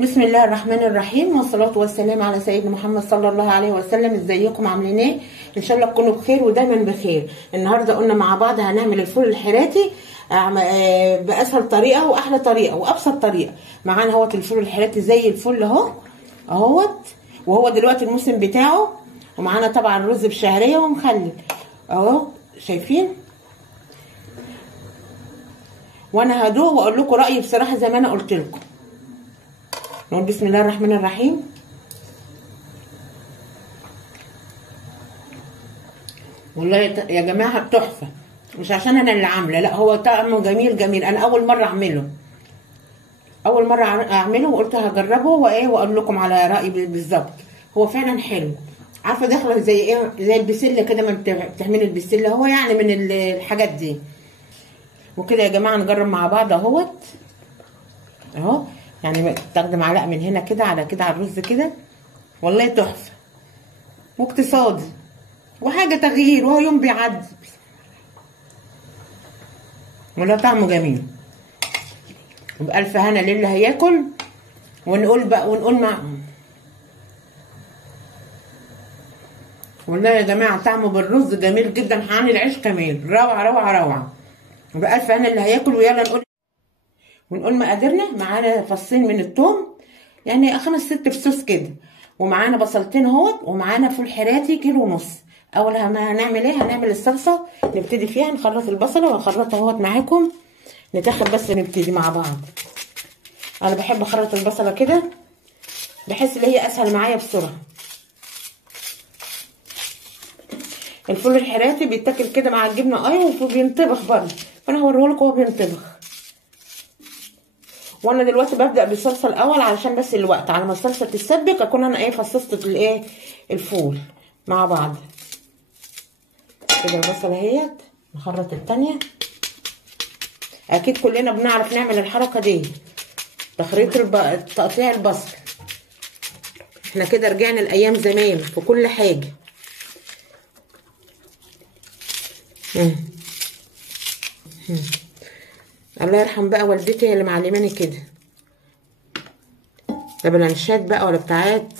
بسم الله الرحمن الرحيم، والصلاة والسلام على سيدنا محمد صلى الله عليه وسلم. ازيكم عاملين ايه؟ ان شاء الله تكونوا بخير ودايما بخير. النهارده قلنا مع بعض هنعمل الفول الحراتي باسهل طريقه واحلى طريقه وابسط طريقه. معانا اهوت الفول الحراتي زي الفل اهوت، وهو دلوقتي الموسم بتاعه. ومعانا طبعا رز بشعريه ومخلل اهو، شايفين؟ وانا هدوق واقول لكم رايي بصراحه زي ما انا قلت لكم. نقول بسم الله الرحمن الرحيم. والله يا جماعه تحفه، مش عشان انا اللي عامله، لا هو طعمه جميل جميل. انا اول مره اعمله وقلت هجربه واقول لكم على رايي بالظبط. هو فعلا حلو. عارفه داخله زي ايه؟ زي البسله كده، ما بتعملي البسله، هو يعني من الحاجات دي. وكده يا جماعه نجرب مع بعض اهوت اهو. يعني تاخدي معلقه من هنا كده على الرز كده. والله تحفه واقتصادي وحاجه تغيير، وهو يوم بيعدي. والله طعمه جميل. بألف هنا للي هياكل. ونقول مع والله يا جماعه طعمه بالرز جميل جدا، عن العيش كمان روعه روعه روعه. بألف هنا اللي هياكل. ويلا ونقول مقاديرنا. معانا فصين من الثوم، يعني 5-6 فصوص كده، ومعانا بصلتين اهوت، ومعانا فول حراتي 1.5 كيلو. اول ما هنعمل ايه؟ هنعمل الصلصه. نبتدي فيها نخلط البصله وهخلطها اهوت معاكم. نتاخد بس نبتدي مع بعض. انا بحب اخلط البصله كده، بحس ان هي اسهل معايا بسرعه. الفول الحراتي بيتاكل كده مع الجبنه وبينطبخ برضه، فانا هوريهولكم وهو بينطبخ. وانا دلوقتي ببدا بالصلصه الاول علشان بس الوقت، على ما الصلصه تتسبك اكون انا فصصت الفول مع بعض كده. البصله اهيت، نخرط التانيه. اكيد كلنا بنعرف نعمل الحركه دي، تقطيع البصل. احنا كده رجعنا لايام زمان في كل حاجه. الله يرحم بقى والدتي، هي اللي معلماني كده. لا بلانشات بقى ولا بتاعات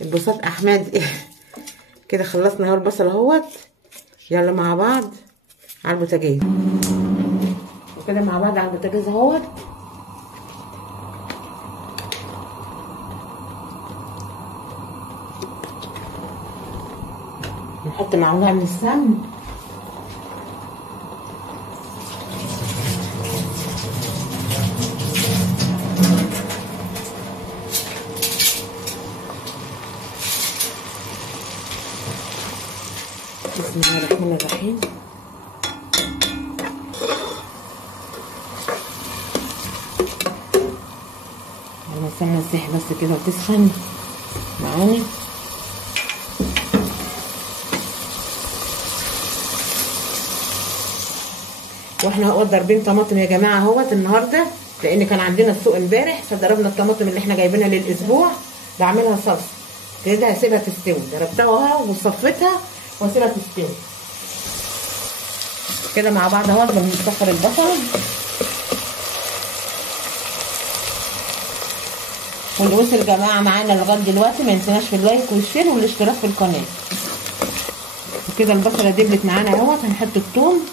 البساط احمد. كده خلصنا اهو البصل اهوت. يلا مع بعض على البوتاجاز. وكده مع بعض على البوتاجاز اهوت. نحط معلقه من السمن. بسم الله الرحمن الرحيم. لما السمنه تسيح بس كده وتسخن معانا. واحنا اهو ضاربين طماطم يا جماعه اهوت النهارده، لان كان عندنا السوق امبارح، فضربنا الطماطم اللي احنا جايبينها للاسبوع. بعملها صلصه كده، هسيبها تستوي. ضربتها وصفيتها واسيبها تستوي كده مع بعض اهو. بنصفر البصل واللي وصل يا جماعه معانا لغايه دلوقتي ما ينسناش في اللايك والشير والاشتراك في القناه. وكده البصله دبلت معانا اهوت. هنحط الثوم.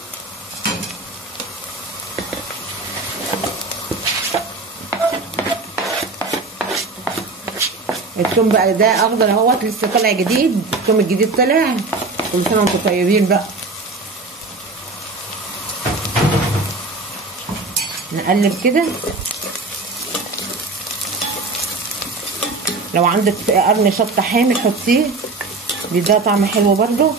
الثوم بقى ده اخضر اهوت، لسه طالع جديد. الثوم الجديد طلع. كل سنه وانتم طيبين بقى. نقلب كده. لو عندك قرن شطه حامي حطيه، بيديها طعم حلو برضو.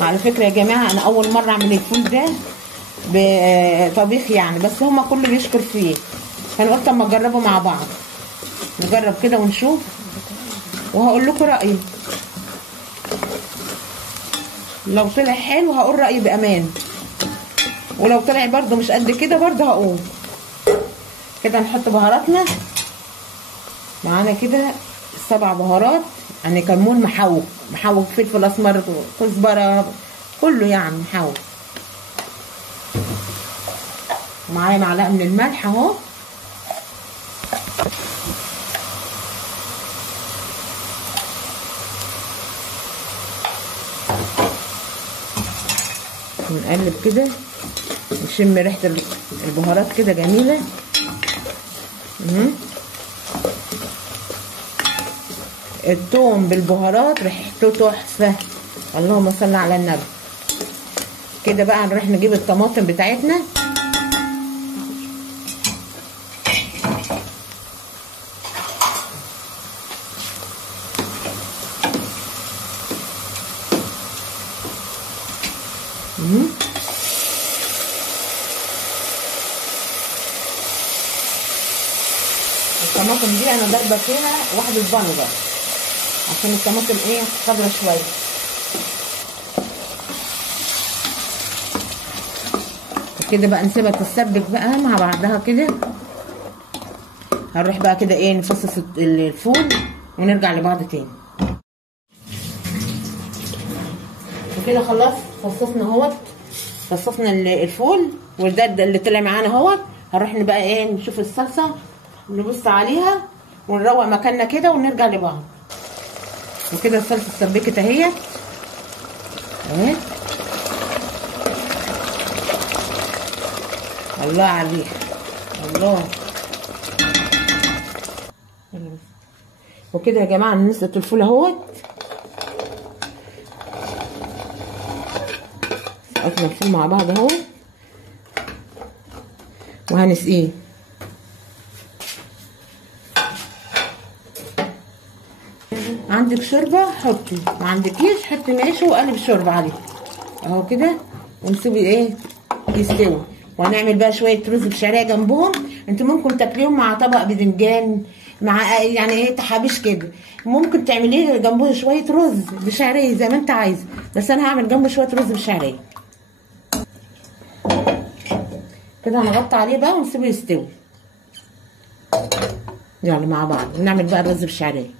على فكره يا جماعه انا اول مره اعمل الفول ده بطبيخ يعني، بس هما كله بيشكر فيه، فانا قلت اما نجربه مع بعض. نجرب كده ونشوف وهقول لكم رايي. لو طلع حلو هقول رايي بامان، ولو طلع برده مش قد كده برده هقول. كده نحط بهاراتنا معانا كده 7 بهارات. يعني كمون محوج فلفل اسمر كزبره كله يعني محوج. معايا معلقه من الملح اهو. ونقلب كده نشم ريحه البهارات كده جميله. الثوم بالبهارات ريحته تحفه. اللهم صل على النبي. كده بقى هنروح نجيب الطماطم بتاعتنا. الطماطم دي انا ضاربه فيها واحده بنجر عشان الطماطم ايه خضره شويه. كده بقى نسيبها تتسبك بقى مع بعضها كده. هنروح بقى كده ايه نفصص الفول ونرجع لبعض تاني. وكده خلاص فصصنا اهوت، فصصنا الفول وده اللي طلع معانا اهوت. هنروح بقى ايه نشوف الصلصه نبص عليها ونروق مكاننا كده ونرجع لبعض. وكده الصلصه اتسبكت اهي اهي. الله على الريحه الله. وكده يا جماعه نسقط الفول اهوت. سقطنا الفول مع بعض اهو وهنسقيه. عندك شوربه حطي، ما عندكيش حطي ماشي وقلب الشوربه عليه اهو كده ونسيبه ايه يستوي. وهنعمل بقى شويه رز بشعريه جنبهم. انتوا ممكن تاكليهم مع طبق باذنجان مع يعني ايه تحابيش كده. ممكن تعمليه جنبه شويه رز بشعريه زي ما انت عايزه، بس انا هعمل جنبه شويه رز بشعريه كده. هنغطي عليه بقى ونسيبه يستوي. يلا مع بعض ونعمل بقى الرز بالشعريه.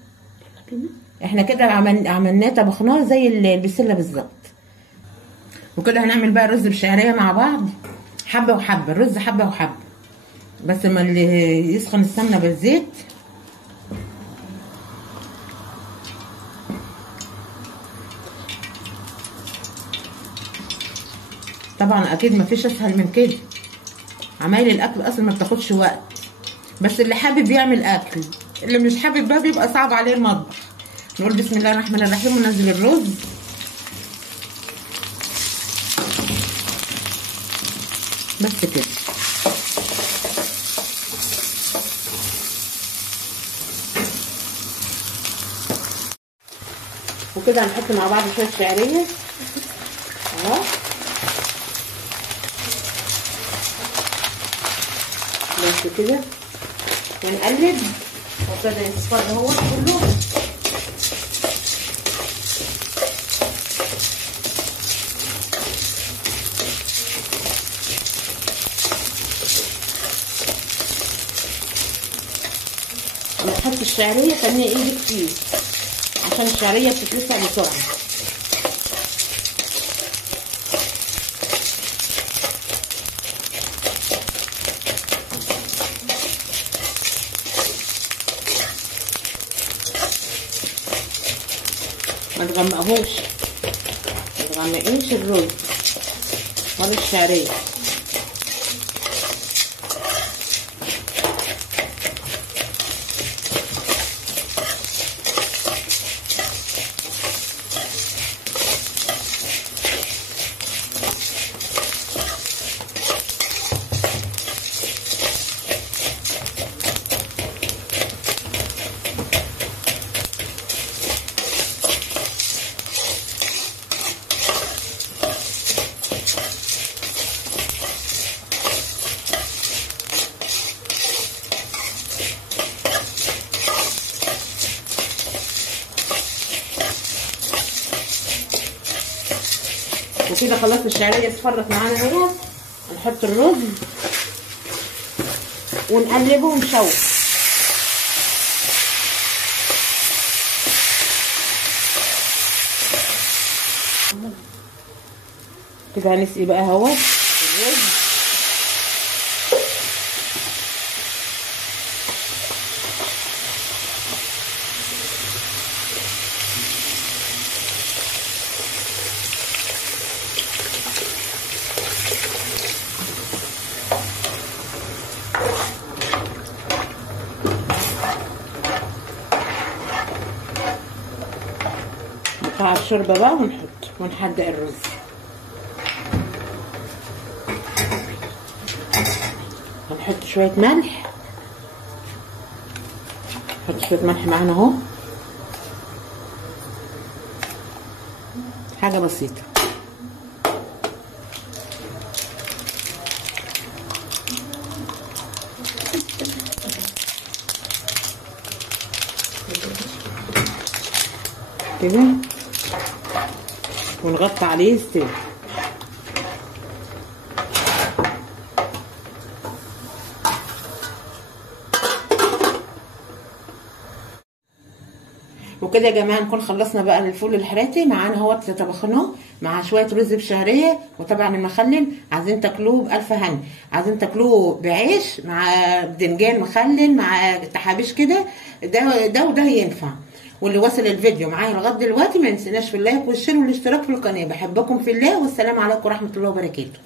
احنا كده عملناه طبخناه زي البسله بالظبط. وكده هنعمل بقى الرز بالشعريه مع بعض حبه وحبه. الرز حبه وحبه بس ما اللي يسخن السمنه بالزيت. طبعا اكيد ما فيش اسهل من كده. عمايل الاكل اصلا ما بتاخدش وقت، بس اللي حابب يعمل اكل، اللي مش حابب بقى بيبقى صعب عليه المطبخ. نقول بسم الله الرحمن الرحيم وننزل الرز. بس كده. وكده هنحط مع بعض شويه شعريه اهو. بس كده ونقلب وابتدى يصفر اهو كله. نحط الشعريه خليها ايدي كتير عشان الشعريه بتتلسع بسرعه. ما تغمقهوش، ما تغمقيش الرز ولا الشعريه. وكده خلاص الشعريه اصفرت معانا اهي. هنحط الرز ونقلبه ونشوح. كده هنسقي بقى اهو الرز. نقطع الشوربه بقى ونحدق الرز. هنحط شويه ملح، نحط شويه ملح معانا اهو، حاجه بسيطه. كده ونغطي عليه يستوي. وكده يا جماعه نكون خلصنا بقى الفول الحراتي. معانا اهوت طبخناه مع شويه رز بشعريه وطبعا المخلل. عايزين تاكلوه بالف هنا، عايزين تاكلوه بعيش مع بدنجان مخلل مع تحابيش كده، ده وده ينفع. واللي وصل الفيديو معايا لغايه دلوقتي ما ينسيناش في اللايك والشير والاشتراك في القناه. بحبكم في الله، والسلام عليكم ورحمه الله وبركاته.